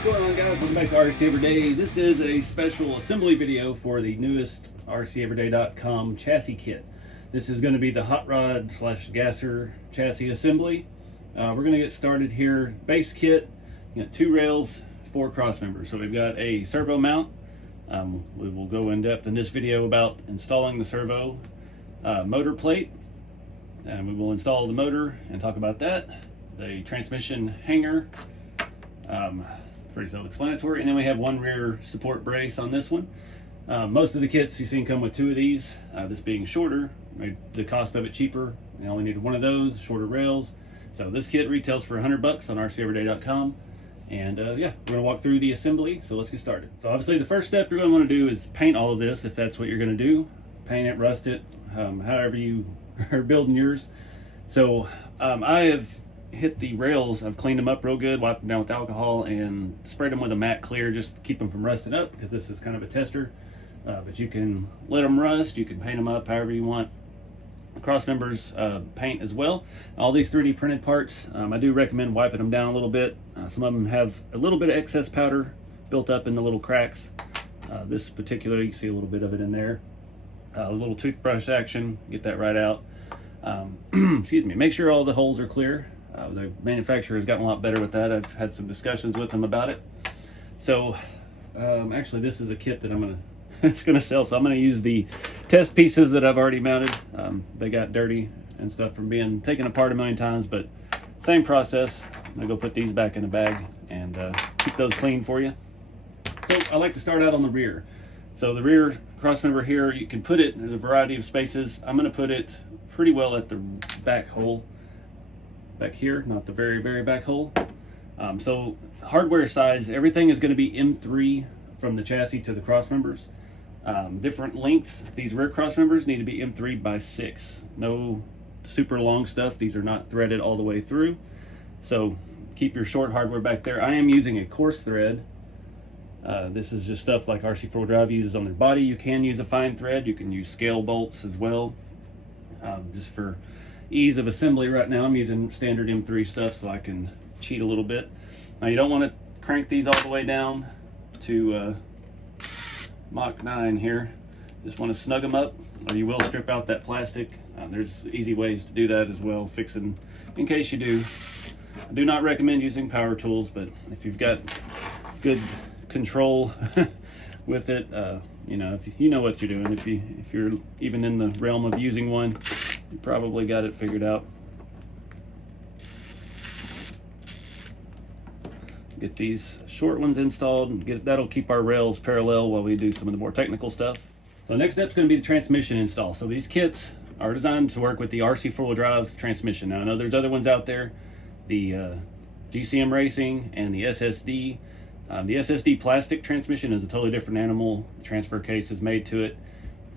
What's going on, guys? Welcome back to RC Everyday. This is a special assembly video for the newest RCEveryday.com chassis kit. This is going to be the hot rod / gasser chassis assembly. We're going to get started here. Base kit, you got 2 rails, 4 cross members. So we've got a servo mount. We will go in depth in this video about installing the servo motor plate. And we will install the motor and talk about that. The transmission hanger. Pretty self-explanatory. And then we have 1 rear support brace on this one. Most of the kits you've seen come with 2 of these. This being shorter, made the cost of it cheaper. You only needed 1 of those, shorter rails. So this kit retails for $100 on RCEveryday.com. And yeah, we're gonna walk through the assembly. So let's get started. So obviously the first step you're gonna wanna do is paint all of this, if that's what you're gonna do. Paint it, rust it, however you are building yours. So I have hit the rails, I've cleaned them up real good, wiped them down with alcohol, and sprayed them with a matte clear just to keep them from rusting up, because this is kind of a tester. But you can let them rust, you can paint them up however you want. The cross members paint as well. All these 3D printed parts, I do recommend wiping them down a little bit. Some of them have a little bit of excess powder built up in the little cracks. This particular, you can see a little bit of it in there. A little toothbrush action, get that right out. Excuse me, make sure all the holes are clear. The manufacturer has gotten a lot better with that. I've had some discussions with them about it. So actually this is a kit that it's gonna sell, so I'm gonna use the test pieces that I've already mounted. They got dirty and stuff from being taken apart a million times, but same process. I'm gonna go put these back in a bag and keep those clean for you. So I like to start out on the rear. So the rear cross member here, you can put it, there's a variety of spaces. I'm gonna put it pretty well at the back hole. Back here, not the very, very back hole. So hardware size, everything is going to be M3 from the chassis to the cross members. Different lengths. These rear cross members need to be M3 by 6. No super long stuff. These are not threaded all the way through. So keep your short hardware back there. I am using a coarse thread. This is just stuff like RC4 Drive uses on their body. You can use a fine thread. You can use scale bolts as well. Just for ease of assembly right now, I'm using standard M3 stuff so I can cheat a little bit. Now you don't want to crank these all the way down to Mach 9 here. Just want to snug them up, or you will strip out that plastic. There's easy ways to do that as well, fixing in case you do. I do not recommend using power tools, but if you've got good control with it, you know, if you know what you're doing, if you're even in the realm of using one, you probably got it figured out. Get these short ones installed. That'll keep our rails parallel while we do some of the more technical stuff. So next step is going to be the transmission install. So these kits are designed to work with the RC 4-wheel drive transmission. Now I know there's other ones out there, the GCM Racing and the SSD. The SSD plastic transmission is a totally different animal. The transfer case is made to it.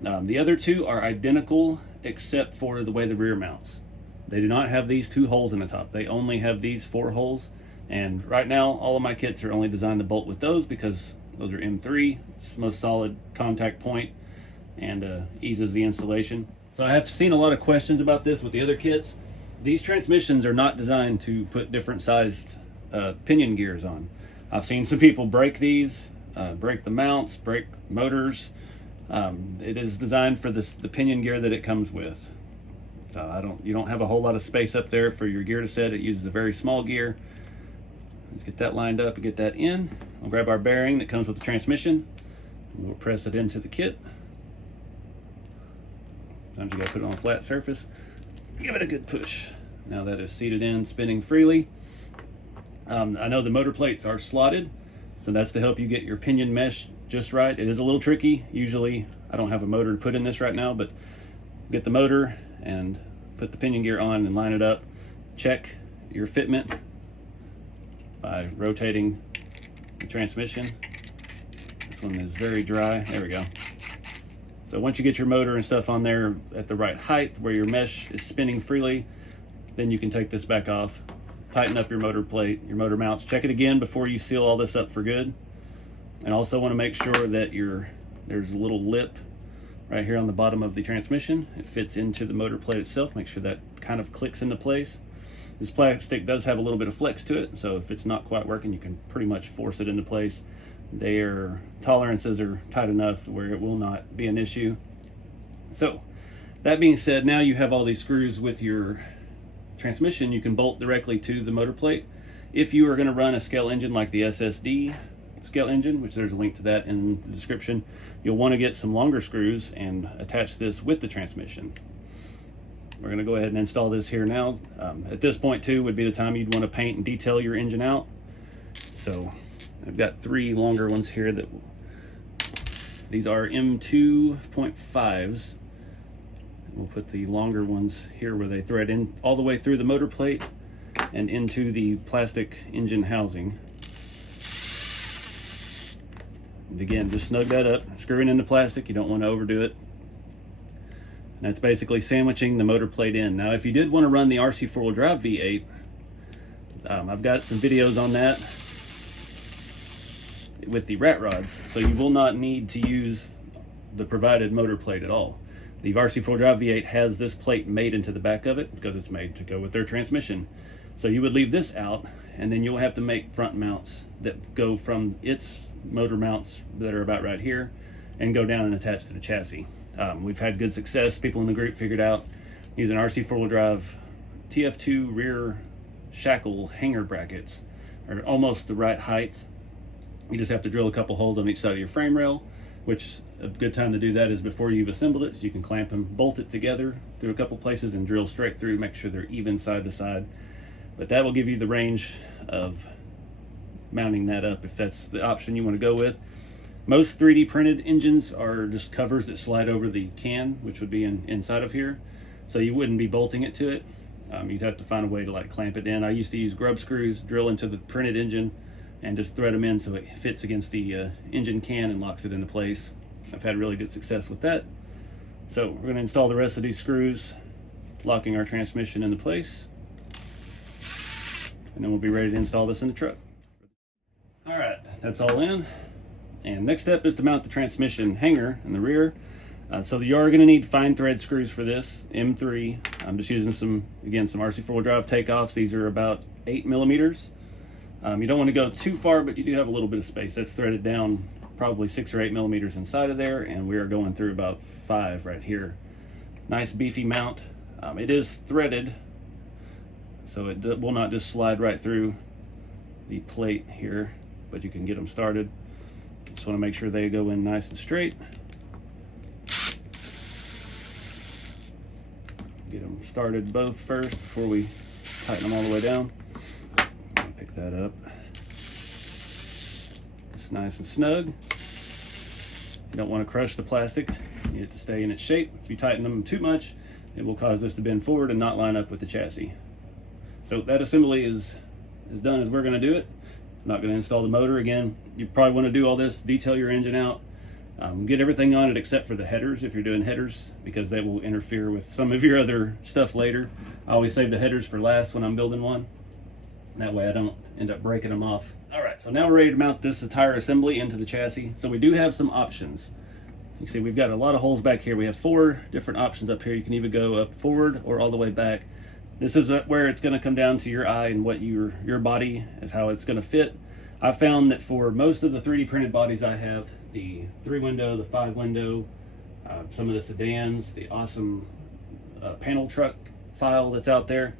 The other 2 are identical except for the way the rear mounts. They do not have these 2 holes in the top. They only have these 4 holes. And right now, all of my kits are only designed to bolt with those because those are M3. It's the most solid contact point and eases the installation. So I have seen a lot of questions about this with the other kits. These transmissions are not designed to put different sized pinion gears on. I've seen some people break these, break the mounts, break motors. It is designed for the pinion gear that it comes with. So you don't have a whole lot of space up there for your gear to set. It uses a very small gear. Let's get that lined up and get that in. We'll grab our bearing that comes with the transmission. We'll press it into the kit. Sometimes you gotta put it on a flat surface. Give it a good push. Now that is seated in, spinning freely. I know the motor plates are slotted, so that's to help you get your pinion mesh just right. It is a little tricky. Usually I don't have a motor to put in this right now, but get the motor and put the pinion gear on and line it up. Check your fitment by rotating the transmission. This one is very dry. There we go. So once you get your motor and stuff on there at the right height where your mesh is spinning freely, then you can take this back off, tighten up your motor plate, your motor mounts. Check it again before you seal all this up for good. And also want to make sure that there's a little lip right here on the bottom of the transmission. It fits into the motor plate itself. Make sure that kind of clicks into place. This plastic does have a little bit of flex to it, so if it's not quite working, you can pretty much force it into place. Their tolerances are tight enough where it will not be an issue. So that being said, now you have all these screws with your transmission. You can bolt directly to the motor plate. If you are going to run a scale engine like the SSD scale engine, which there's a link to that in the description, you'll want to get some longer screws and attach this with the transmission. We're going to go ahead and install this here now. At this point too would be the time you'd want to paint and detail your engine out. So I've got 3 longer ones here that these are M2.5s. We'll put the longer ones here where they thread in all the way through the motor plate and into the plastic engine housing. And again, just snug that up, screwing in the plastic. You don't want to overdo it. And that's basically sandwiching the motor plate in. Now, if you did want to run the RC 4-wheel drive V8, I've got some videos on that with the rat rods, so you will not need to use the provided motor plate at all. The RC 4-wheel drive V8 has this plate made into the back of it because it's made to go with their transmission. So you would leave this out, and then you'll have to make front mounts that go from its motor mounts that are about right here and go down and attach to the chassis. We've had good success. People in the group figured out using RC 4-wheel drive TF2 rear shackle hanger brackets are almost the right height. You just have to drill a couple holes on each side of your frame rail, which a good time to do that is before you've assembled it. So you can clamp and bolt it together through a couple places and drill straight through, make sure they're even side to side. But that will give you the range of mounting that up if that's the option you want to go with. Most 3D printed engines are just covers that slide over the can, which would be inside of here. So you wouldn't be bolting it to it. You'd have to find a way to like clamp it in. I used to use grub screws, drill into the printed engine, and just thread them in so it fits against the engine can and locks it into place. I've had really good success with that. So we're going to install the rest of these screws, locking our transmission into place, and then we'll be ready to install this in the truck. All right, that's all in. And next step is to mount the transmission hanger in the rear. So you are going to need fine thread screws for this, M3. I'm just using some RC 4-wheel drive takeoffs. These are about 8 millimeters. You don't want to go too far, but you do have a little bit of space. That's threaded down probably 6 or 8 millimeters inside of there, and we are going through about 5 right here. Nice beefy mount. It is threaded, so it will not just slide right through the plate here, but you can get them started. Just want to make sure they go in nice and straight. Get them started both first before we tighten them all the way down. Pick that up. It's nice and snug. You don't want to crush the plastic. You need it to stay in its shape. If you tighten them too much, it will cause this to bend forward and not line up with the chassis. So that assembly is done as we're going to do it. I'm not going to install the motor again. You probably want to do all this, detail your engine out, get everything on it except for the headers if you're doing headers, because they will interfere with some of your other stuff later. I always save the headers for last when I'm building one. That way I don't end up breaking them off. All right, so now we're ready to mount this entire assembly into the chassis. So we do have some options. You see we've got a lot of holes back here. We have 4 different options up here. You can either go up forward or all the way back. This is where it's going to come down to your eye and what your body is, how it's going to fit. I found that for most of the 3D printed bodies I have, the 3-window, the 5-window, some of the sedans, the awesome panel truck file that's out there,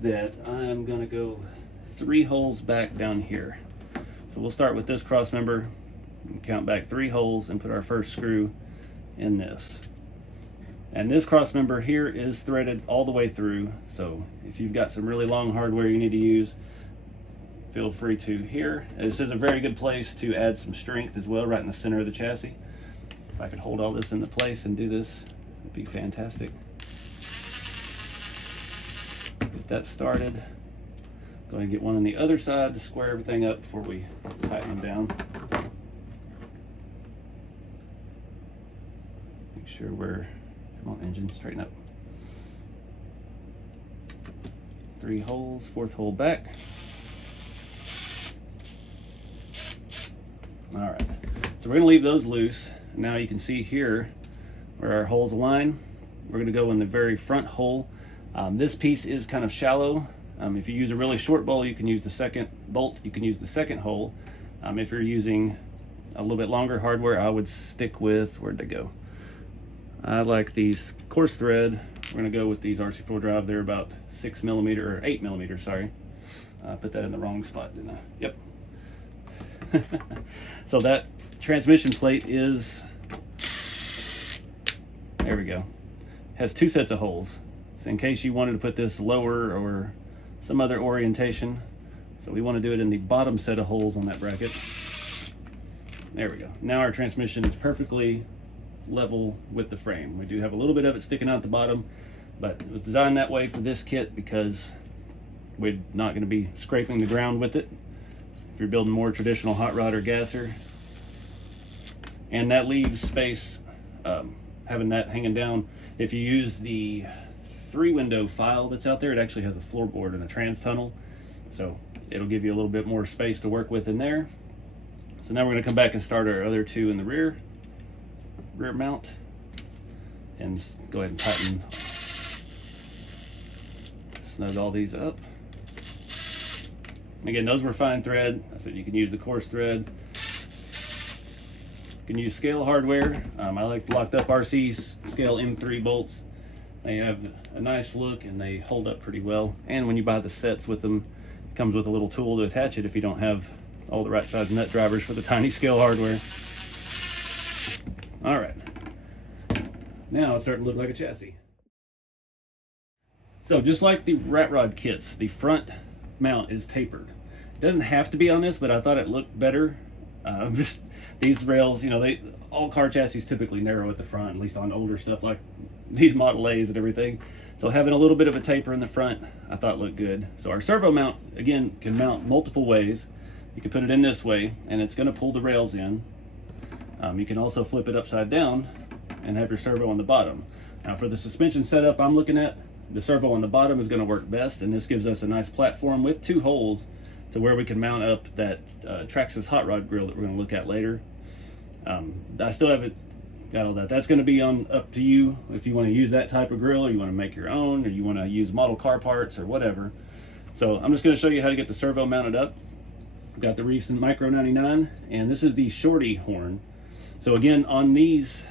that I'm going to go 3 holes back down here. So we'll start with this cross member and count back 3 holes and put our first screw in this. And this cross member here is threaded all the way through, so if you've got some really long hardware you need to use, feel free to here. And this is a very good place to add some strength as well, right in the center of the chassis. If I could hold all this into place and do this, it'd be fantastic. Get that started. Go ahead and get one on the other side to square everything up before we tighten them down. Make sure we're, come on engine, straighten up. 3 holes, 4th hole back. All right, so we're gonna leave those loose. Now you can see here where our holes align. We're gonna go in the very front hole. This piece is kind of shallow. If you use a really short bowl, you can use the second bolt, you can use the second hole. If you're using a little bit longer hardware, I would stick with, where'd they go? I like these coarse thread. We're gonna go with these RC4 drive. They're about 6mm or 8mm, sorry. I put that in the wrong spot, didn't I? Yep. So that transmission plate is, there we go, has 2 sets of holes. So in case you wanted to put this lower or some other orientation. So we want to do it in the bottom set of holes on that bracket. There we go. Now our transmission is perfectly level with the frame. We do have a little bit of it sticking out the bottom, but it was designed that way for this kit because we're not going to be scraping the ground with it. If you're building more traditional hot rod or gasser, and that leaves space, having that hanging down. If you use the 3-window file that's out there, it actually has a floorboard and a trans tunnel, so it'll give you a little bit more space to work with in there. So now we're going to come back and start our other 2 in the rear mount, and go ahead and tighten, snug all these up. Again, those were fine thread. I said you can use the coarse thread. You can use scale hardware. I like locked up RC scale M3 bolts. They have a nice look and they hold up pretty well. And when you buy the sets with them, it comes with a little tool to attach it if you don't have all the right size nut drivers for the tiny scale hardware. All right, now it's starting to look like a chassis. So just like the rat rod kits, the front mount is tapered. It doesn't have to be on this, but I thought it looked better. Just these rails, you know, all car chassis typically narrow at the front, at least on older stuff like these Model A's and everything. So having a little bit of a taper in the front, I thought looked good. So our servo mount, again, can mount multiple ways. You can put it in this way, and it's going to pull the rails in. You can also flip it upside down and have your servo on the bottom. Now for the suspension setup I'm looking at, the servo on the bottom is going to work best, and this gives us a nice platform with 2 holes to where we can mount up that Traxxas hot rod grill that we're going to look at later. I still haven't got all that. That's going to be up to you if you want to use that type of grill, or you want to make your own, or you want to use model car parts or whatever. So I'm just going to show you how to get the servo mounted up. I've got the Reefs in Micro 99, and this is the shorty horn. So again, on these,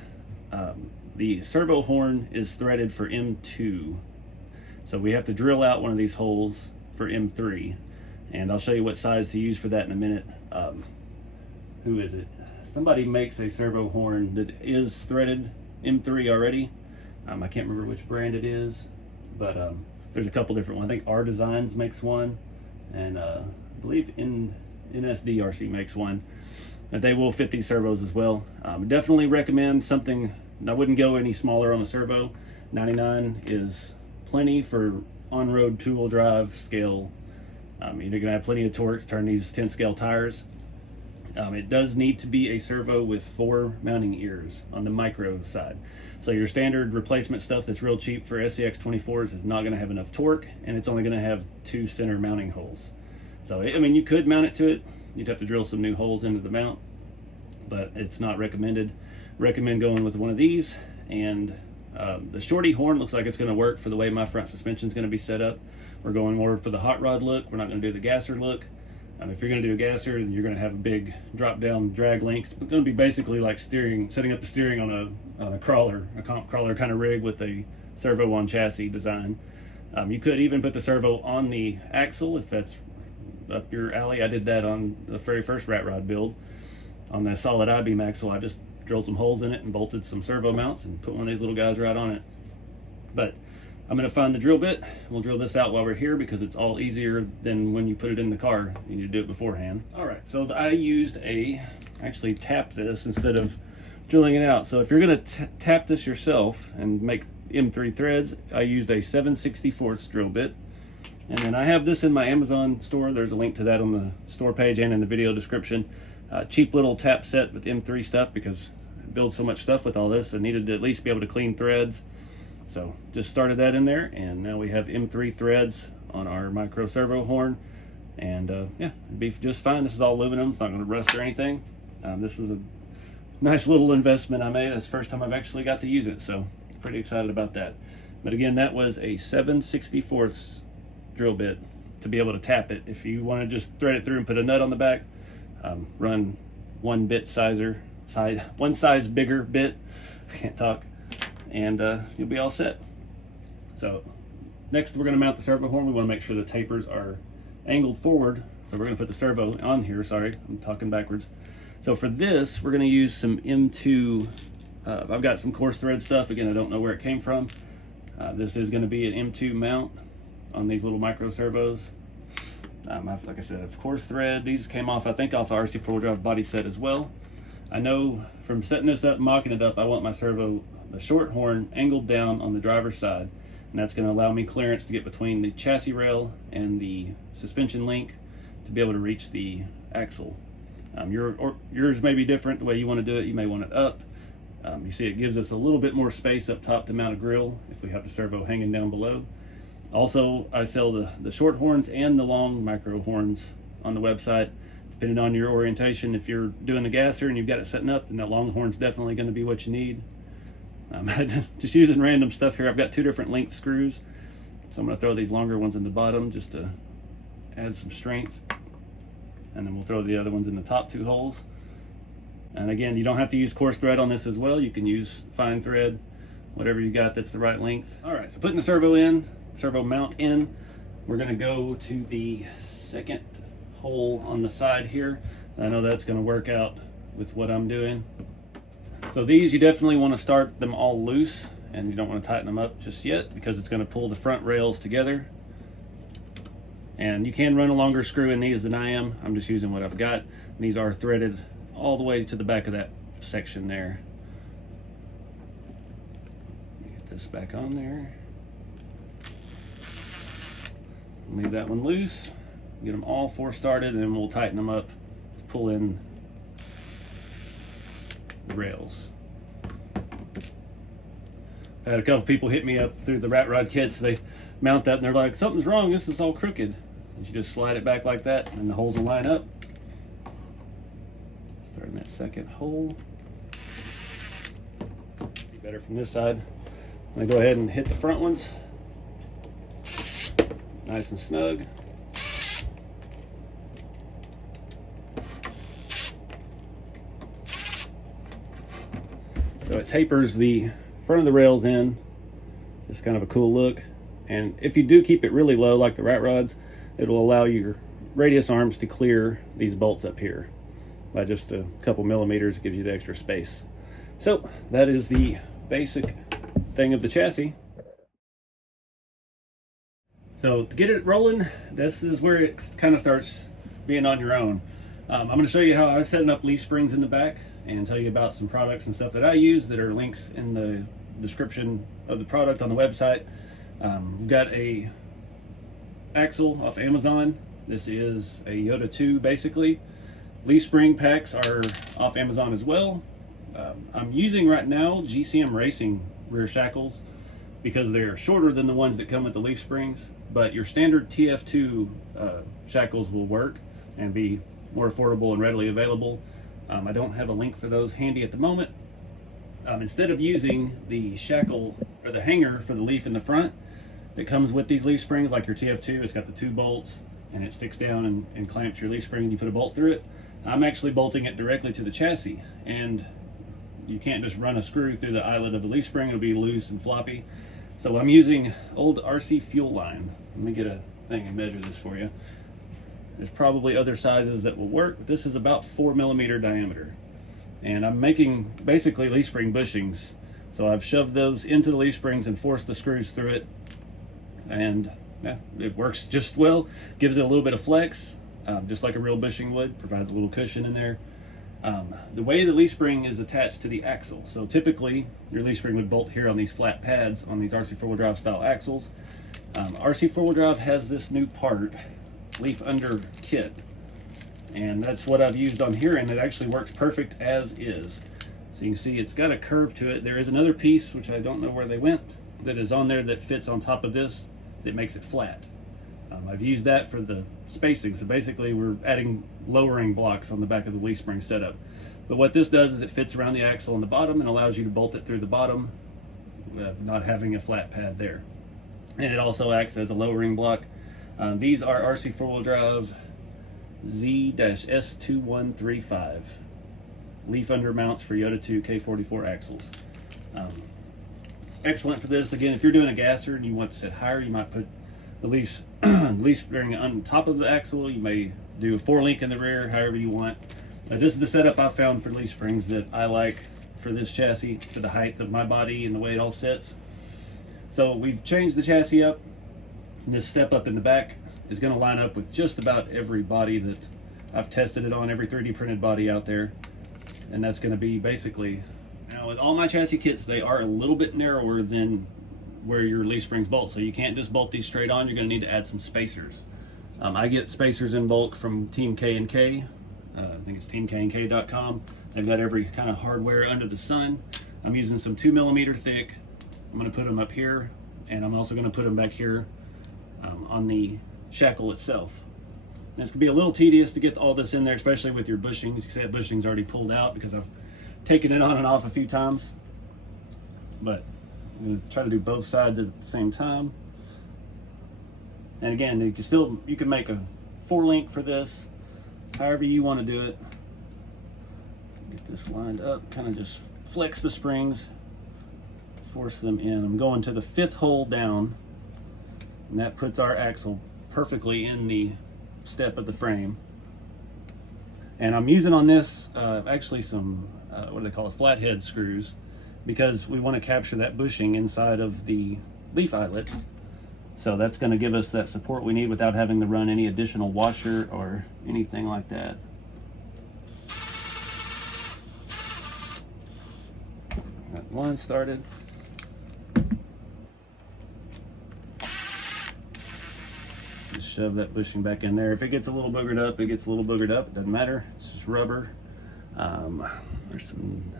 the servo horn is threaded for M2. So we have to drill out one of these holes for M3. And I'll show you what size to use for that in a minute. Who is it? Somebody makes a servo horn that is threaded M3 already. I can't remember which brand it is, but there's a couple different ones. I think R Designs makes one, and I believe NSDRC makes one. They will fit these servos as well. Definitely recommend something. I wouldn't go any smaller on the servo. 99 is plenty for on-road 2-wheel drive scale. You're gonna have plenty of torque to turn these 10 scale tires. It does need to be a servo with 4 mounting ears on the micro side. So your standard replacement stuff that's real cheap for SCX 24s is not gonna have enough torque, and it's only gonna have 2 center mounting holes. So, I mean, you could mount it to it. You'd have to drill some new holes into the mount, but it's not recommended. Recommend going with one of these, and the shorty horn looks like it's gonna work for the way my front suspension is gonna be set up. We're going more for the hot rod look. We're not gonna do the gasser look. If you're gonna do a gasser, then you're gonna have a big drop down drag length. It's gonna be basically like setting up the steering on a crawler, a comp crawler kind of rig with a servo on chassis design. You could even put the servo on the axle if that's up your alley. I did that on the very first rat rod build. On that solid I-beam axle, I just drilled some holes in it and bolted some servo mounts and put one of these little guys right on it. But I'm going to find the drill bit. We'll drill this out while we're here because it's all easier than when you put it in the car. You need to do it beforehand. All right, so I used actually tapped this instead of drilling it out. So if you're going to tap this yourself and make M3 threads, I used a 7/64 drill bit. And then I have this in my Amazon store. There's a link to that on the store page and in the video description. Cheap little tap set with M3 stuff because I build so much stuff with all this. I needed to at least be able to clean threads. So just started that in there, and now we have M3 threads on our micro servo horn. And yeah, it'd be just fine. This is all aluminum. It's not going to rust or anything. This is a nice little investment I made. It's the first time I've actually got to use it, so pretty excited about that. But again, that was a 7/64 drill bit to be able to tap it. If you want to just thread it through and put a nut on the back, run one size bigger bit, I can't talk, and you'll be all set. So next we're going to mount the servo horn. We want to make sure the tapers are angled forward. So we're going to put the servo on here. Sorry, I'm talking backwards. So for this, we're going to use some M2. I've got some coarse thread stuff. Again, I don't know where it came from. This is going to be an M2 mount on these little micro servos. Like I said, of coarse thread. These came off, I think, off the RC four-wheel drive body set as well. I know from setting this up and mocking it up, I want my servo, the short horn, angled down on the driver's side, and that's going to allow me clearance to get between the chassis rail and the suspension link to be able to reach the axle. Yours may be different the way you want to do it. You may want it up. You see it gives us a little bit more space up top to mount a grill if we have the servo hanging down below. Also, I sell the short horns and the long micro horns on the website, depending on your orientation. If you're doing the gasser and you've got it setting up, then that long horn's definitely going to be what you need. Just using random stuff here. I've got 2 different length screws, so I'm going to throw these longer ones in the bottom just to add some strength, and then we'll throw the other ones in the top 2 holes. And again, you don't have to use coarse thread on this as well. You can use fine thread, whatever you got that's the right length. All right, so putting the servo mount in, we're going to go to the second hole on the side here. I know that's going to work out with what I'm doing. So these, you definitely want to start them all loose, and you don't want to tighten them up just yet because it's going to pull the front rails together. And you can run a longer screw in these than I am. I'm just using what I've got. And these are threaded all the way to the back of that section there. Get this back on there. Leave that one loose. Get them all 4 started, and then we'll tighten them up to pull in the rails. I had a couple people hit me up through the rat rod kits. They mount that and they're like, something's wrong, this is all crooked. And you just slide it back like that and the holes will line up. Starting that second hole. Be better from this side. I'm gonna go ahead and hit the front ones. Nice and snug. So it tapers the front of the rails in, just kind of a cool look. And if you do keep it really low like the rat rods, it'll allow your radius arms to clear these bolts up here by just a couple millimeters. It gives you the extra space. So that is the basic thing of the chassis. So to get it rolling, this is where it kind of starts being on your own. I'm going to show you how I'm setting up leaf springs in the back and tell you about some products and stuff that I use that are links in the description of the product on the website. We've got a axle off Amazon. This is a Yoda 2 basically. Leaf spring packs are off Amazon as well. I'm using right now GCM Racing rear shackles because they're shorter than the ones that come with the leaf springs, but your standard TF2 shackles will work and be more affordable and readily available. I don't have a link for those handy at the moment. Instead of using the shackle or the hanger for the leaf in the front that comes with these leaf springs, like your TF2, it's got the 2 bolts and it sticks down and clamps your leaf spring and you put a bolt through it. I'm actually bolting it directly to the chassis, and you can't just run a screw through the eyelet of the leaf spring. It'll be loose and floppy. So I'm using old RC fuel line. Let me get a thing and measure this for you. There's probably other sizes that will work, but this is about 4 millimeter diameter. And I'm making basically leaf spring bushings. So I've shoved those into the leaf springs and forced the screws through it. And yeah, it works just well. Gives it a little bit of flex, just like a real bushing would. Provides a little cushion in there. The way the leaf spring is attached to the axle. So typically your leaf spring would bolt here on these flat pads on these RC four-wheel drive style axles. RC four-wheel drive has this new part, leaf under kit, and that's what I've used on here, and it actually works perfect as is. So you can see it's got a curve to it. There is another piece, which I don't know where they went, that is on there that fits on top of this that makes it flat. I've used that for the spacing. So basically we're adding lowering blocks on the back of the leaf spring setup. But what this does is it fits around the axle on the bottom and allows you to bolt it through the bottom, not having a flat pad there. And it also acts as a lowering block These are RC four-wheel drive Z-S2135 leaf under mounts for Yoda 2 K44 axles. Excellent for this. Again, if you're doing a gasser and you want to set higher, you might put the leaf spring on top of the axle. You may do a 4-link in the rear, however you want. This is the setup I found for leaf springs that I like for this chassis, for the height of my body and the way it all sits. So we've changed the chassis up. And this step up in the back is going to line up with just about every body that I've tested it on, every 3D printed body out there. And that's going to be basically, now with all my chassis kits, they are a little bit narrower than where your leaf springs bolt. So you can't just bolt these straight on, you're going to need to add some spacers. I get spacers in bulk from Team K&K. I think it's teamknk.com. They've got every kind of hardware under the sun. I'm using some 2mm thick. I'm going to put them up here, and I'm also going to put them back here on the shackle itself. And it's going to be a little tedious to get all this in there, especially with your bushings. You can see that bushing's already pulled out because I've taken it on and off a few times. But I'm going to try to do both sides at the same time. And again, you can make a 4-link for this, however you want to do it. Get this lined up, kind of just flex the springs, force them in. I'm going to the 5th hole down, and that puts our axle perfectly in the step of the frame. And I'm using on this actually some what do they call it, flathead screws, because we want to capture that bushing inside of the leaf eyelet. So that's going to give us that support we need without having to run any additional washer or anything like that. Got one started. Just shove that bushing back in there. If it gets a little boogered up, it gets a little boogered up. It doesn't matter. It's just rubber. There's some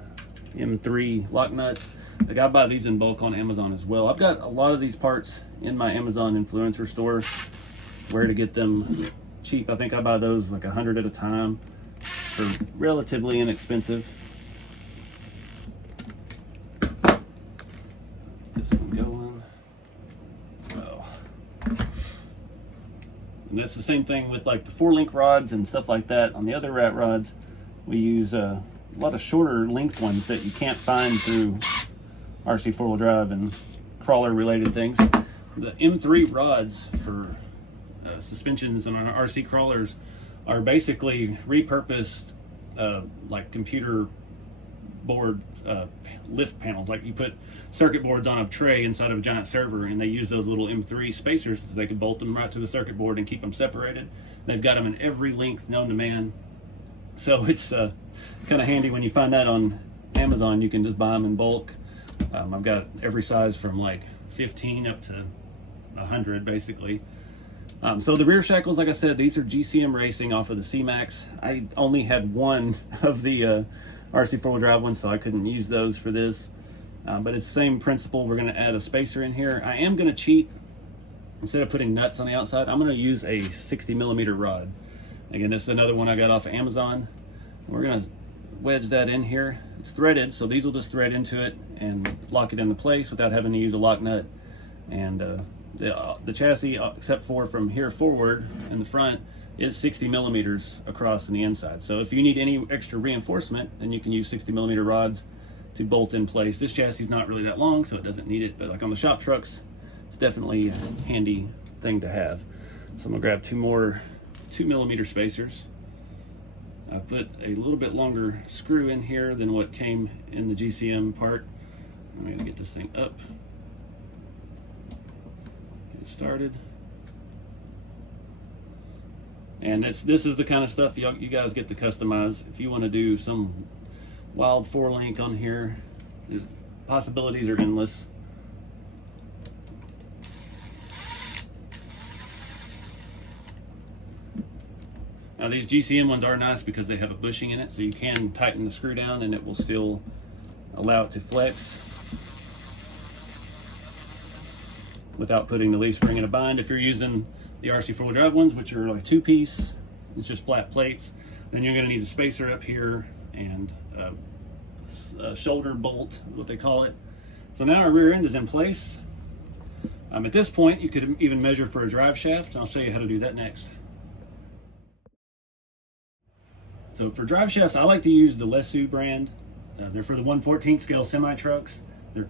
M3 lock nuts. Like, I buy these in bulk on Amazon as well. I've got a lot of these parts in my Amazon influencer store. Where to get them cheap? I think I buy those like 100 at a time for relatively inexpensive. This one going. Well, and that's the same thing with like the 4-link rods and stuff like that. On the other rat rods, we use a lot of shorter length ones that you can't find through RC four-wheel drive and crawler related things. The M3 rods for suspensions on our RC crawlers are basically repurposed like computer board lift panels. Like, you put circuit boards on a tray inside of a giant server, and they use those little M3 spacers so they can bolt them right to the circuit board and keep them separated. They've got them in every length known to man. So it's kind of handy when you find that on Amazon. You can just buy them in bulk. I've got every size from like 15 up to 100 basically. So the rear shackles, like I said, these are GCM Racing off of the C-Max. I only had one of the RC four-wheel drive ones, so I couldn't use those for this. But it's the same principle. We're going to add a spacer in here. I am going to cheat. Instead of putting nuts on the outside, I'm going to use a 60mm rod. Again, this is another one I got off of Amazon. We're going to wedge that in here. It's threaded, so these will just thread into it and lock it into place without having to use a lock nut. And the chassis, except for from here forward in the front, is 60mm across on the inside. So if you need any extra reinforcement, then you can use 60mm rods to bolt in place. This chassis is not really that long, so it doesn't need it, but like on the shop trucks, it's definitely a handy thing to have. So I'm gonna grab 2 more 2mm spacers. I put a little bit longer screw in here than what came in the GCM part. I'm gonna get this thing up, get it started. And this is the kind of stuff you guys get to customize. If you want to do some wild 4-link on here, possibilities are endless. Now these GCM ones are nice because they have a bushing in it, so you can tighten the screw down and it will still allow it to flex without putting the leaf spring in a bind. If you're using the RC four-wheel drive ones, which are like 2-piece, it's just flat plates, then you're going to need a spacer up here and a shoulder bolt, what they call it. So now our rear end is in place. At this point, you could even measure for a drive shaft, and I'll show you how to do that next. So for drive shafts, I like to use the Lesu brand. They're for the 1/14 scale semi trucks. They're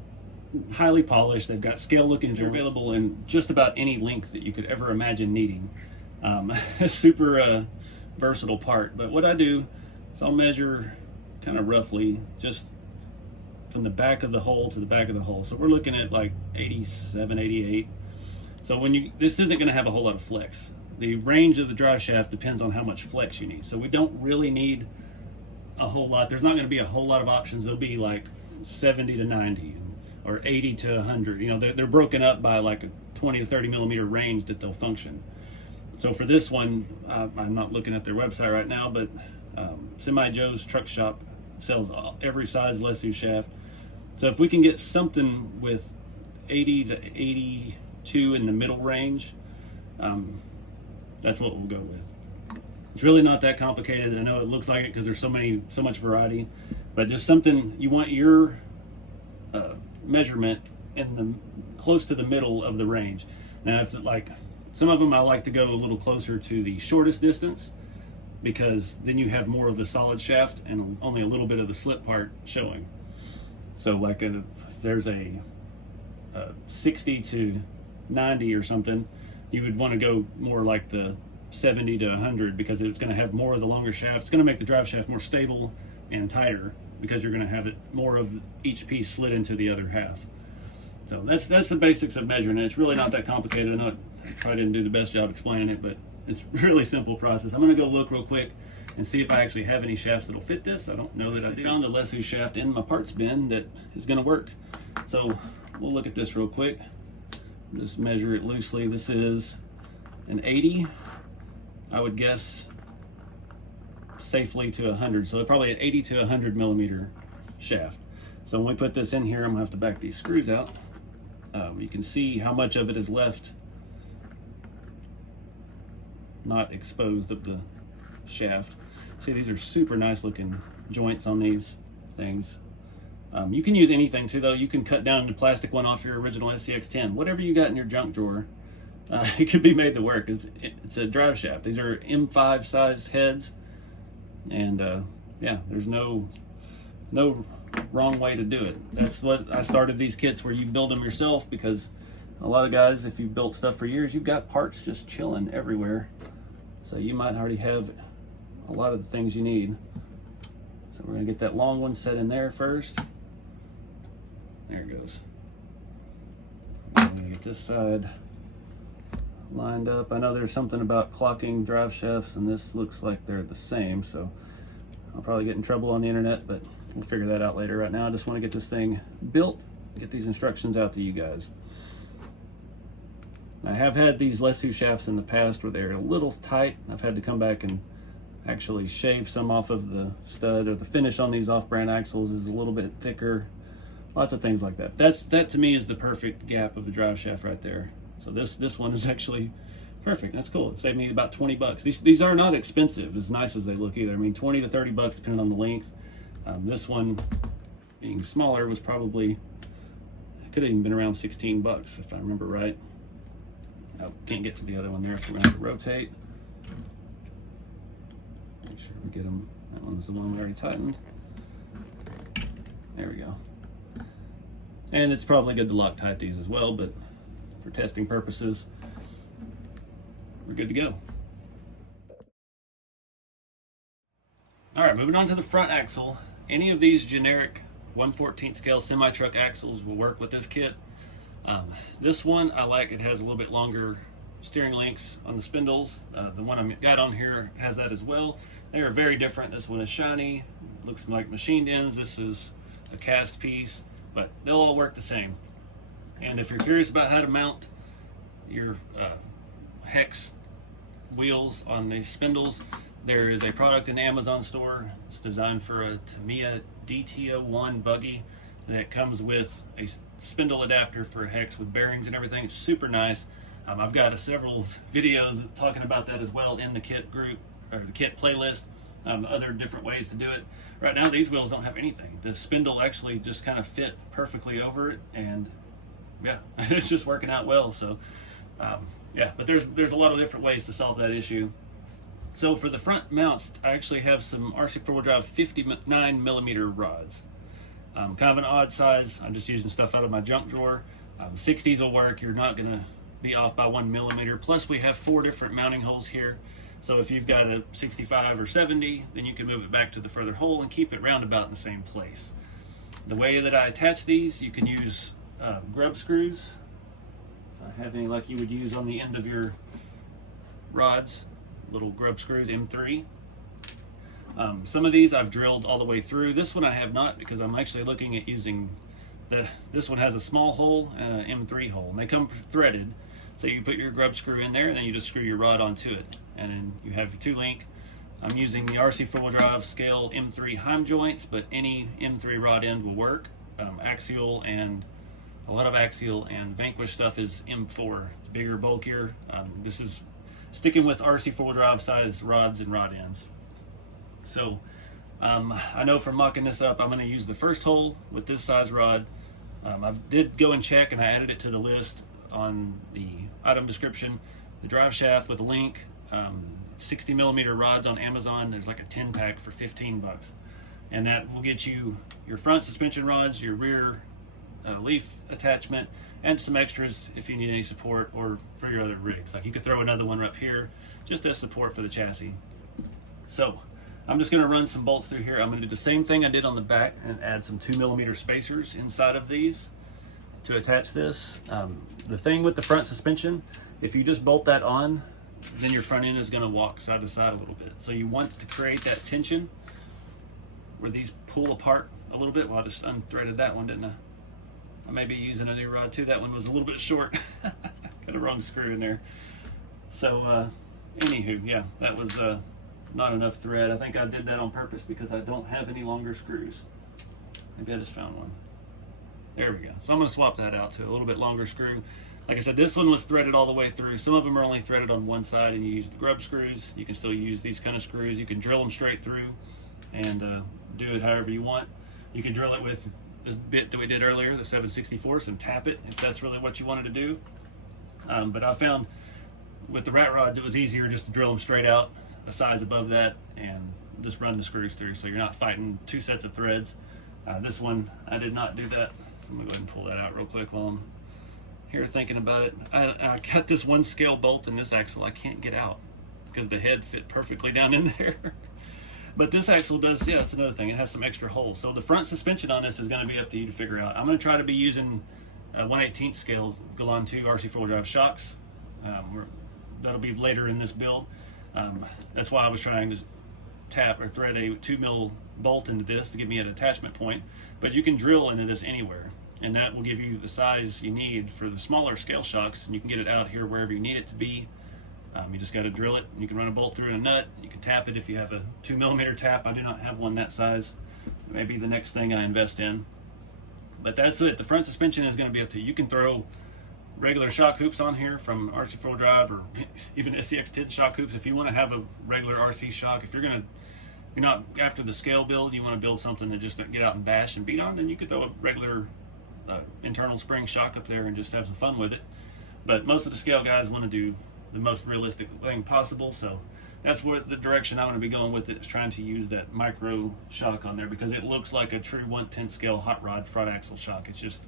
highly polished. They've got scale looking. They're available in just about any length that you could ever imagine needing. Super versatile part. But what I do is I'll measure kind of roughly just from the back of the hole to the back of the hole. So we're looking at like 87, 88. So this isn't going to have a whole lot of flex. The range of the drive shaft depends on how much flex you need. So we don't really need a whole lot. There's not going to be a whole lot of options. There'll be like 70 to 90 or 80 to 100. You know, they're broken up by like a 20 to 30 millimeter range that they'll function. So for this one, I'm not looking at their website right now, but Semi Joe's Truck Shop sells every size Lesu shaft. So if we can get something with 80 to 82 in the middle range, that's what we'll go with. It's really not that complicated. I know it looks like it because there's so much variety, but just something you want your measurement in close to the middle of the range. Now, if like some of them, I like to go a little closer to the shortest distance because then you have more of the solid shaft and only a little bit of the slip part showing. So like if there's a 60 to 90 or something, you would want to go more like the 70 to 100 because it's going to have more of the longer shaft. It's going to make the drive shaft more stable and tighter because you're going to have it more of each piece slid into the other half. So that's the basics of measuring it. It's really not that complicated. I know I probably didn't do the best job explaining it, but it's a really simple process. I'm going to go look real quick and see if I actually have any shafts that'll fit this. I don't know that I found a Lesu shaft in my parts bin that is going to work. So we'll look at this real quick. Just measure it loosely. This is an 80. I would guess safely to 100. So probably an 80 to 100 millimeter shaft. So when we put this in here, I'm gonna have to back these screws out. You can see how much of it is left not exposed of the shaft. See, these are super nice looking joints on these things. You can use anything too, though. You can cut down the plastic one off your original SCX-10. Whatever you got in your junk drawer, it could be made to work. It's a drive shaft. These are M5 sized heads, and yeah, there's no wrong way to do it. That's what I started these kits, where you build them yourself, because a lot of guys, if you've built stuff for years, you've got parts just chilling everywhere. So you might already have a lot of the things you need. So we're gonna get that long one set in there first. There it goes. I'm gonna get this side lined up. I know there's something about clocking drive shafts, and this looks like they're the same, so I'll probably get in trouble on the internet, but we'll figure that out later. Right now, I just want to get this thing built, get these instructions out to you guys. I have had these Lesu shafts in the past where they're a little tight. I've had to come back and actually shave some off of the stud, or the finish on these off-brand axles is a little bit thicker. Lots of things like that. That to me is the perfect gap of the drive shaft right there. So this one is actually perfect. That's cool. It saved me about 20 bucks. These are not expensive, as nice as they look either. I mean, 20 to 30 bucks depending on the length. This one, being smaller, was probably, could have even been around 16 bucks if I remember right. I can't get to the other one there, so we're gonna have to rotate. Make sure we get them. That one's the one we already tightened. There we go. And it's probably good to Loctite these as well, but for testing purposes, we're good to go. All right, moving on to the front axle. Any of these generic 1/14 scale semi-truck axles will work with this kit. This one I like. It has a little bit longer steering links on the spindles. The one I got on here has that as well. They are very different. This one is shiny, looks like machined ends. This is a cast piece, but they'll all work the same. And if you're curious about how to mount your hex wheels on these spindles, there is a product in the Amazon store. It's designed for a Tamiya DT01 buggy that comes with a spindle adapter for a hex with bearings and everything. It's super nice. I've got several videos talking about that as well in the kit group, or the kit playlist. Other different ways to do it. Right now these wheels don't have anything. The spindle actually just kind of fit perfectly over it, and yeah, it's just working out well. So yeah, but there's a lot of different ways to solve that issue. So for the front mounts, I actually have some RC 4-wheel drive 59 millimeter rods. Kind of an odd size. I'm just using stuff out of my junk drawer. 60s will work. You're not going to be off by 1 millimeter. Plus we have 4 different mounting holes here. So if you've got a 65 or 70, then you can move it back to the further hole and keep it roundabout in the same place. The way that I attach these, you can use grub screws. So I have any like you would use on the end of your rods. Little grub screws, M3. Some of these I've drilled all the way through. This one I have not, because I'm actually looking at using this one has a small hole and an M3 hole, and they come threaded. So you put your grub screw in there, and then you just screw your rod onto it, and then you have your 2-link. I'm using the RC 4-wheel drive scale M3 Heim joints, but any M3 rod end will work. Axial and a lot of axial and Vanquish stuff is M4. It's bigger, bulkier. This is sticking with RC 4-wheel drive size rods and rod ends. So I know from mocking this up, I'm going to use the first hole with this size rod. I did go and check, and I added it to the list on the item description. The Driveshaft with a link, 60 millimeter rods on Amazon. There's like a 10-pack for 15 bucks. And that will get you your front suspension rods, your rear leaf attachment, and some extras if you need any support or for your other rigs. Like you could throw another one up here just as support for the chassis. So I'm just gonna run some bolts through here. I'm gonna do the same thing I did on the back and add some 2 millimeter spacers inside of these to attach this. The thing with the front suspension, if you just bolt that on, then your front end is gonna walk side to side a little bit. So you want to create that tension where these pull apart a little bit. Well, I just unthreaded that one, didn't I? I may be using a new rod too. That one was a little bit short. Got a wrong screw in there. So anywho, yeah, that was not enough thread. I think I did that on purpose because I don't have any longer screws. Maybe I just found one. There we go. So I'm going to swap that out to a little bit longer screw. Like I said, this one was threaded all the way through. Some of them are only threaded on one side, and you use the grub screws. You can still use these kind of screws. You can drill them straight through and do it however you want. You can drill it with this bit that we did earlier, the 7/64, and tap it if that's really what you wanted to do. But I found with the rat rods, it was easier just to drill them straight out a size above that and just run the screws through, so you're not fighting 2 sets of threads. This one, I did not do that. So I'm gonna go ahead and pull that out real quick while I'm here thinking about it. I got this one scale bolt in this axle I can't get out because the head fit perfectly down in there. But this axle does, yeah, that's another thing. It has some extra holes. So the front suspension on this is gonna be up to you to figure out. I'm gonna try to be using 1/18 scale Galan 2 RC 4-wheel drive shocks. That'll be later in this build. That's why I was trying to tap or thread a 2 mil bolt into this to give me an attachment point. But you can drill into this anywhere, and that will give you the size you need for the smaller scale shocks, and you can get it out here wherever you need it to be. You just got to drill it. You can run a bolt through a nut. You can tap it if you have a 2 millimeter tap. I do not have one that size. It may be the next thing I invest in. But that's it. The front suspension is going to be up to you. You can throw regular shock hoops on here from RC 4-wheel drive, or even SCX-10 shock hoops if you want to have a regular RC shock. If you're not after the scale build, you want to build something to just get out and bash and beat on, then you could throw a regular internal spring shock up there and just have some fun with it. But most of the scale guys want to do the most realistic thing possible, so that's what the direction I want to be going with it, is trying to use that micro shock on there, because it looks like a true 1/10 scale hot rod front axle shock. It's just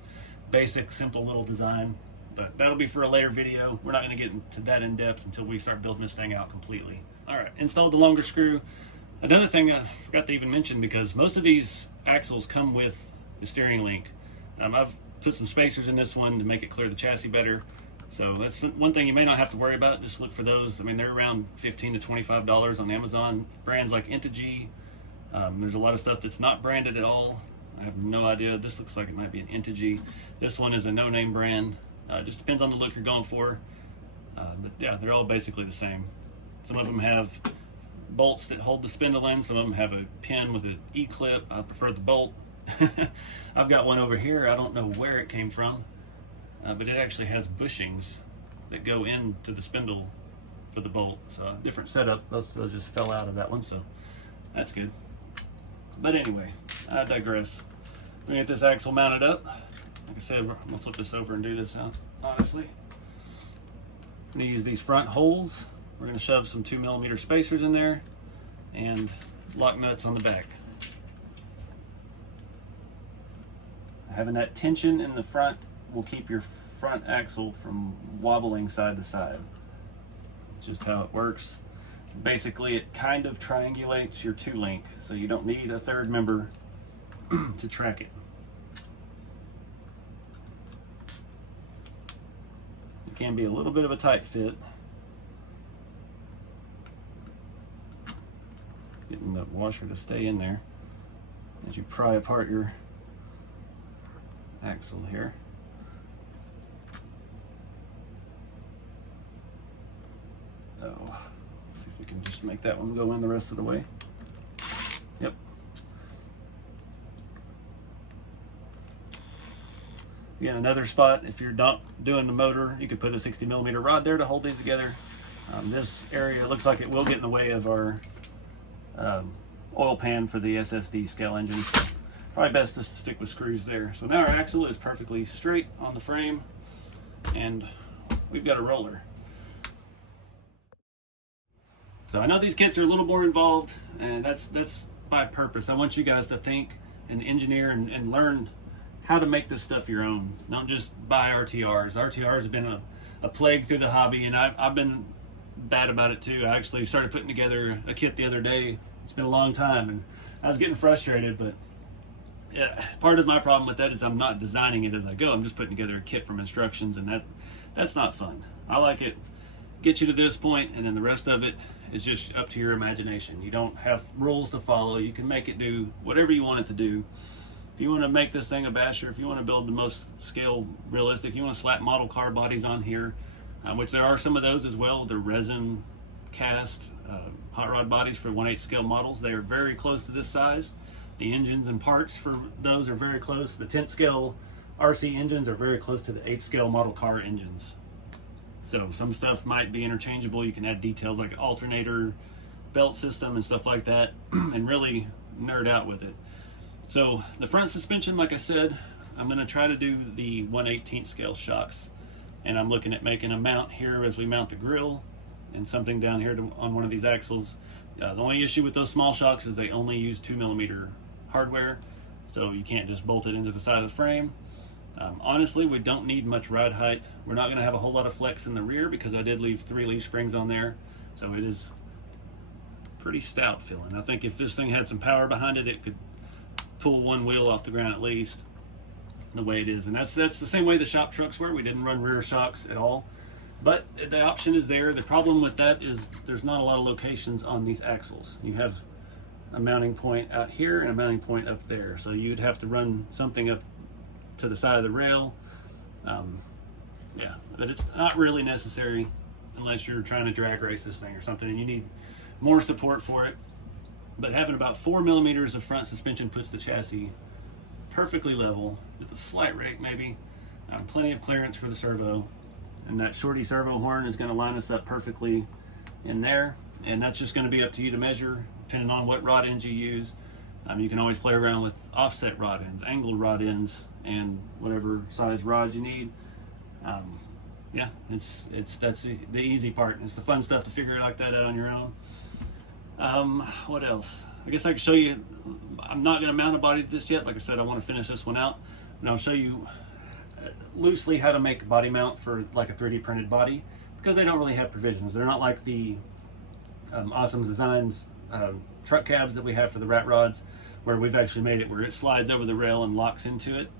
basic, simple little design. But that'll be for a later video. We're not going to get into that in depth until we start building this thing out completely. All right, installed the longer screw. Another thing I forgot to even mention, because most of these axles come with the steering link. I've put some spacers in this one to make it clear the chassis better. So that's one thing you may not have to worry about. Just look for those. I mean, they're around $15 to $25 on Amazon. Brands like Integy. There's a lot of stuff that's not branded at all. I have no idea. This looks like it might be an Integy. This one is a no-name brand. Just depends on the look you're going for. But yeah, they're all basically the same. Some of them have bolts that hold the spindle in. Some of them have a pin with an E-clip. I prefer the bolt. I've got one over here. I don't know where it came from, but it actually has bushings that go into the spindle for the bolt. So a different setup. Both of those just fell out of that one, so that's good. But anyway, I digress. We're gonna get this axle mounted up. like I said, I'm gonna flip this over and do this now, honestly. I'm gonna use these front holes. We're gonna shove some 2mm spacers in there and lock nuts on the back. Having that tension in the front will keep your front axle from wobbling side to side. It's just how it works. Basically, it kind of triangulates your 2-link, so you don't need a third member to track it. It can be a little bit of a tight fit. Getting the washer to stay in there as you pry apart your axle here. Oh, see if we can just make that one go in the rest of the way. Yep. Again, another spot, if you're not doing the motor, you could put a 60mm rod there to hold these together. This area looks like it will get in the way of our oil pan for the SSD scale engine. Probably best to stick with screws there. So now our axle is perfectly straight on the frame, and we've got a roller. So I know these kits are a little more involved, and that's by purpose. I want you guys to think and engineer and learn how to make this stuff your own. Don't just buy RTRs. RTRs have been a plague through the hobby, and I've been bad about it too. I actually started putting together a kit the other day. It's been a long time, and I was getting frustrated, but yeah, part of my problem with that is I'm not designing it as I go. I'm just putting together a kit from instructions, and that's not fun. I like it, get you to this point, and then the rest of it is just up to your imagination. You don't have rules to follow. You can make it do whatever you want it to do. If you want to make this thing a basher, if you want to build the most scale realistic, you want to slap model car bodies on here, which there are some of those as well. They're resin cast hot rod bodies for 1/8 scale models. They are very close to this size. The engines and parts for those are very close. The 10th scale RC engines are very close to the 8th scale model car engines. So some stuff might be interchangeable. You can add details like alternator, belt system, and stuff like that, and really nerd out with it. So the front suspension, like I said, I'm going to try to do the 1/18 scale shocks, and I'm looking at making a mount here as we mount the grill, and something down here on one of these axles. The only issue with those small shocks is they only use 2mm hardware, so you can't just bolt it into the side of the frame. Honestly, we don't need much ride height. We're not going to have a whole lot of flex in the rear because I did leave 3 leaf springs on there, so it is pretty stout feeling. I think if this thing had some power behind it, it could pull one wheel off the ground at least, the way it is. And that's the same way the shop trucks were. We didn't run rear shocks at all, but the option is there. The problem with that is there's not a lot of locations on these axles. You have a mounting point out here and a mounting point up there, so you'd have to run something up to the side of the rail. Yeah, but it's not really necessary unless you're trying to drag race this thing or something and you need more support for it. But having about 4mm of front suspension puts the chassis perfectly level with a slight rake maybe. Plenty of clearance for the servo, and that shorty servo horn is going to line us up perfectly in there, and that's just going to be up to you to measure depending on what rod ends you use. You can always play around with offset rod ends, angled rod ends, and whatever size rod you need. Yeah, that's the easy part. It's the fun stuff to figure like that out on your own. What else? I guess I can show you. I'm not going to mount a body to this yet. Like I said, I want to finish this one out, and I'll show you loosely how to make a body mount for like a 3D printed body, because they don't really have provisions. They're not like the Awesome Designs truck cabs that we have for the rat rods, where we've actually made it where it slides over the rail and locks into it.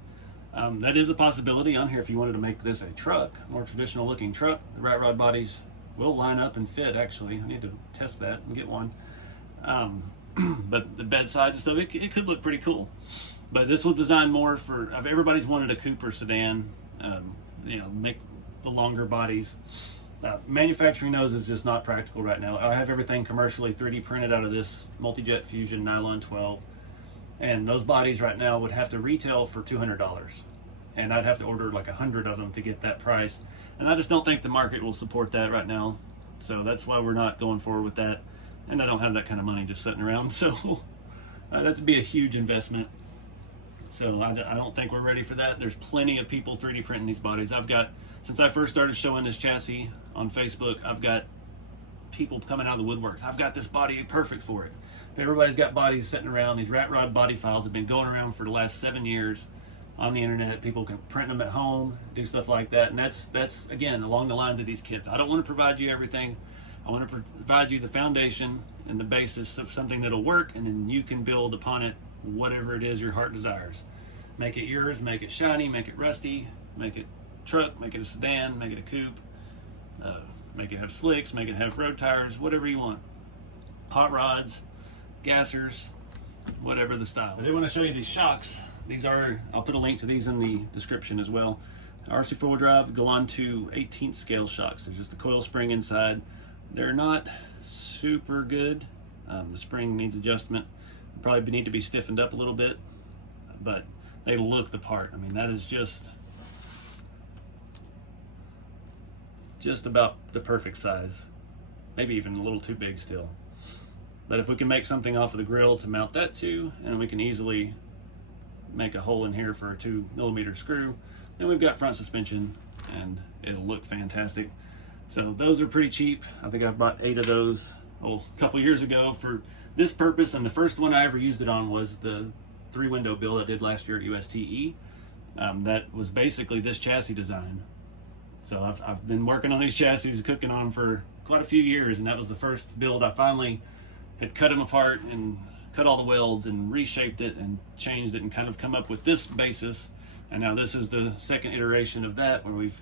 That is a possibility on here if you wanted to make this a truck, more traditional looking truck. The rat rod bodies will line up and fit, actually. I need to test that and get one. But the bed sides and stuff, it could look pretty cool. But this was designed more for, everybody's wanted a Cooper sedan, you know, make the longer bodies. Manufacturing those is just not practical right now. I have everything commercially 3D printed out of this Multijet Fusion Nylon 12. And those bodies right now would have to retail for $200. And I'd have to order like 100 of them to get that price. And I just don't think the market will support that right now. So that's why we're not going forward with that. And I don't have that kind of money just sitting around. So that'd be a huge investment. So I don't think we're ready for that. There's plenty of people 3D printing these bodies. I've got, since I first started showing this chassis on Facebook, I've got people coming out of the woodworks. I've got this body perfect for it. Everybody's got bodies sitting around. These rat rod body files have been going around for the last 7 years on the internet. People can print them at home, do stuff like that. And that's again, along the lines of these kits. I don't want to provide you everything. I want to provide you the foundation and the basis of something that'll work, and then you can build upon it whatever it is your heart desires. Make it yours, make it shiny, make it rusty, make it truck, make it a sedan, make it a coupe, make it have slicks, make it have road tires, whatever you want. Hot rods, gassers, whatever the style. I do want to show you these shocks. These are, I'll put a link to these in the description as well. RC 4-wheel drive Galan 2 18th scale shocks. There's just a coil spring inside. They're not super good. The spring needs adjustment. Probably need to be stiffened up a little bit, but they look the part. I mean, that is just about the perfect size. Maybe even a little too big still. But if we can make something off of the grill to mount that to, and we can easily make a hole in here for a 2mm screw, then we've got front suspension and it'll look fantastic. So those are pretty cheap. I think I've bought 8 of those a couple years ago for this purpose, and the first one I ever used it on was the 3-window build I did last year at USTE. That was basically this chassis design. So I've been working on these chassis, cooking on them for quite a few years, and that was the first build. I finally had cut them apart and cut all the welds and reshaped it and changed it and kind of come up with this basis. And now this is the second iteration of that, where we've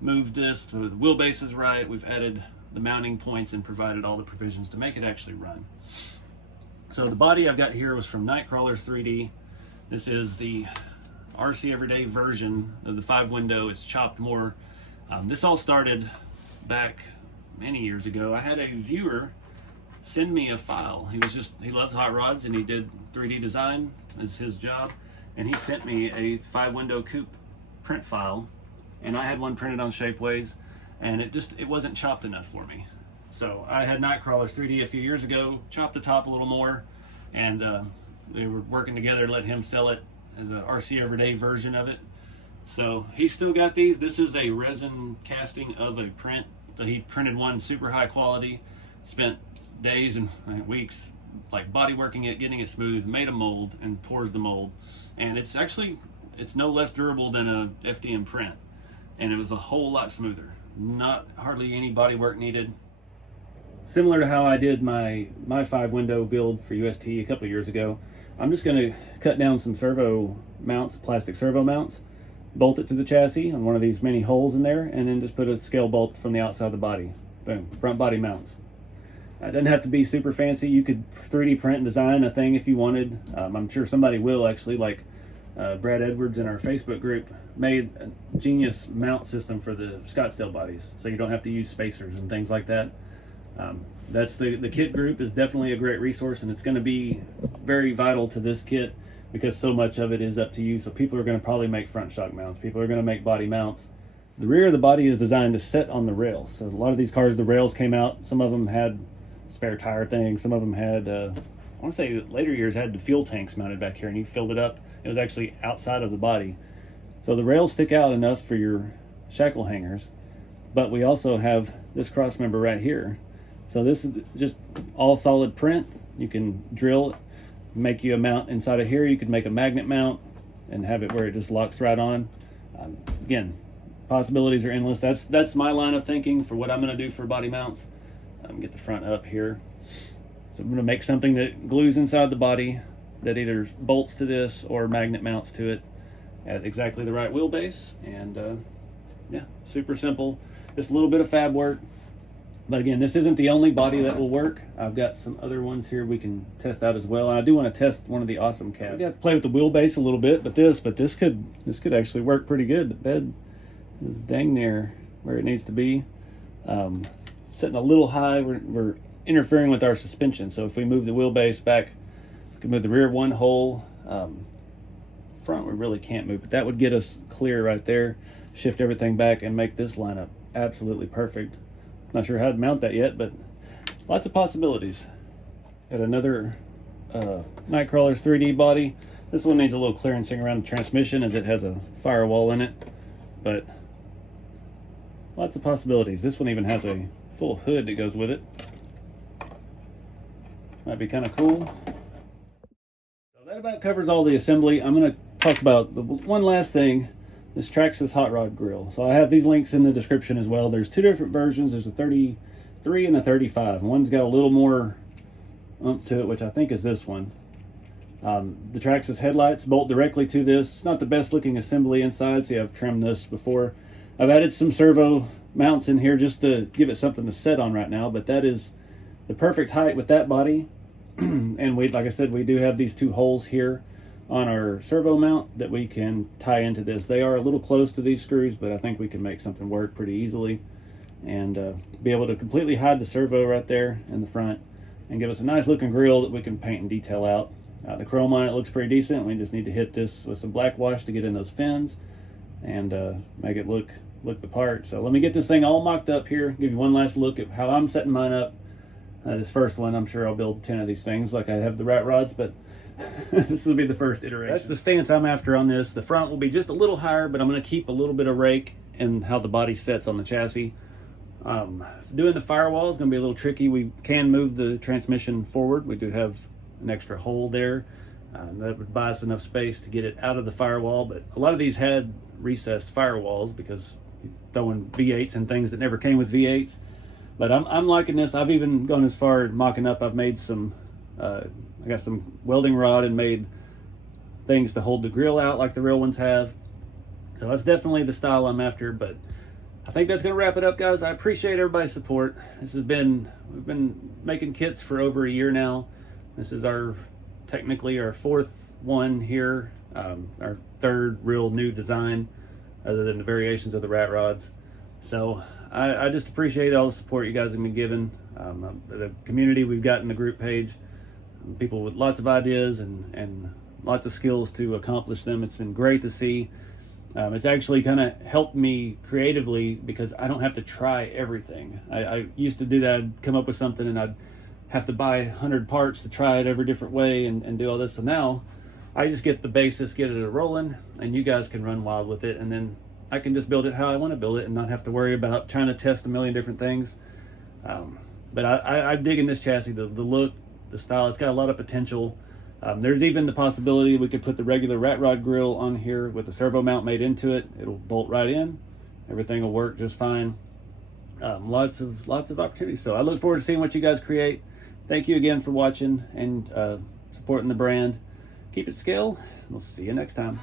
moved this to the wheelbase is right, we've added the mounting points and provided all the provisions to make it actually run. So the body I've got here was from Nightcrawlers 3D. This is the RC Everyday version of the 5-window. It's chopped more. This all started back many years ago. I had a viewer send me a file. He loves hot rods and he did 3D design. It's his job. And he sent me a 5-window coupe print file, and I had one printed on Shapeways, and it wasn't chopped enough for me. So I had Nightcrawlers 3D a few years ago, chopped the top a little more, and we were working together to let him sell it as a RC Everyday version of it. So he's still got these. This is a resin casting of a print. So he printed one super high quality, spent days and weeks like body working it, getting it smooth, made a mold, and pours the mold. And it's no less durable than a FDM print. And it was a whole lot smoother. Not hardly any body work needed. Similar to how I did my 5-window build for UST a couple of years ago, I'm just gonna cut down some servo mounts, plastic servo mounts, bolt it to the chassis on one of these mini holes in there, and then just put a scale bolt from the outside of the body. Boom, front body mounts. It doesn't have to be super fancy. You could 3D print and design a thing if you wanted. I'm sure somebody will actually, like Brad Edwards in our Facebook group made a genius mount system for the Scottsdale bodies, so you don't have to use spacers and things like that. That's the kit group is definitely a great resource, and it's going to be very vital to this kit because so much of it is up to you. So people are going to probably make front shock mounts. People are going to make body mounts. The rear of the body is designed to set on the rails. So a lot of these cars, the rails came out. Some of them had spare tire things. Some of them had, I want to say later years had the fuel tanks mounted back here, and you filled it up. It was actually outside of the body. So the rails stick out enough for your shackle hangers, but we also have this cross member right here. So this is just all solid print. You can drill, make you a mount inside of here. You could make a magnet mount and have it where it just locks right on. Again, possibilities are endless. That's my line of thinking for what I'm going to do for body mounts. Get the front up here. So I'm going to make something that glues inside the body that either bolts to this or magnet mounts to it at exactly the right wheelbase. And yeah, super simple. Just a little bit of fab work. But again, this isn't the only body that will work. I've got some other ones here we can test out as well. And I do want to test one of the awesome cabs. I got to play with the wheelbase a little bit, but this could actually work pretty good. The bed is dang near where it needs to be. Sitting a little high, we're interfering with our suspension. So if we move the wheelbase back, we can move the rear one hole. Front we really can't move, but that would get us clear right there. Shift everything back and make this line up absolutely perfect. Not sure how to mount that yet, but lots of possibilities. Got another Nightcrawler's 3D body. This one needs a little clearancing around the transmission as it has a firewall in it, but lots of possibilities. This one even has a full hood that goes with it. Might be kind of cool. So that about covers all the assembly. I'm going to talk about the one last thing, this Traxxas hot rod grill. So I have these links in the description as well. There's two different versions. There's a 33 and a 35. One's got a little more oomph to it, which I think is this one. The Traxxas headlights bolt directly to this. It's not the best looking assembly inside, so I've trimmed this before. I've added some servo mounts in here just to give it something to set on right now, but that is the perfect height with that body. And we, like I said, we do have these two holes here on our servo mount that we can tie into this. They are a little close to these screws, but I think we can make something work pretty easily and be able to completely hide the servo right there in the front and give us a nice looking grill that we can paint and detail out. The chrome on it looks pretty decent. We just need to hit this with some black wash to get in those fins and make it look the part. So let me get this thing all mocked up here, give you one last look at how I'm setting mine up. This first one, I'm sure I'll build 10 of these things like I have the rat rods, but this will be the first iteration. That's the stance I'm after on this. The front will be just a little higher, but I'm going to keep a little bit of rake in how the body sets on the chassis. Doing the firewall is going to be a little tricky. We can move the transmission forward. We do have an extra hole there. That would buy us enough space to get it out of the firewall, but a lot of these had recessed firewalls because you're throwing V8s and things that never came with V8s. But I'm liking this. I've even gone as far as mocking up. I've made some, I got some welding rod and made things to hold the grill out like the real ones have. So that's definitely the style I'm after, but I think that's going to wrap it up, guys. I appreciate everybody's support. We've been making kits for over a year now. This is technically our fourth one here, our third real new design other than the variations of the rat rods. So I just appreciate all the support you guys have been giving. The community we've got in the group page, people with lots of ideas and lots of skills to accomplish them. It's been great to see. It's actually kind of helped me creatively because I don't have to try everything. I used to do that. I'd come up with something and I'd have to buy 100 parts to try it every different way and do all this. So now I just get the basis, get it rolling, and you guys can run wild with it. And then I can just build it how I want to build it and not have to worry about trying to test a million different things. But I'm digging this chassis, the look, the style. It's got a lot of potential. There's even the possibility we could put the regular rat rod grill on here with the servo mount made into it. It'll bolt right in. Everything will work just fine. Lots of opportunities. So I look forward to seeing what you guys create. Thank you again for watching and supporting the brand. Keep it scale. We'll see you next time.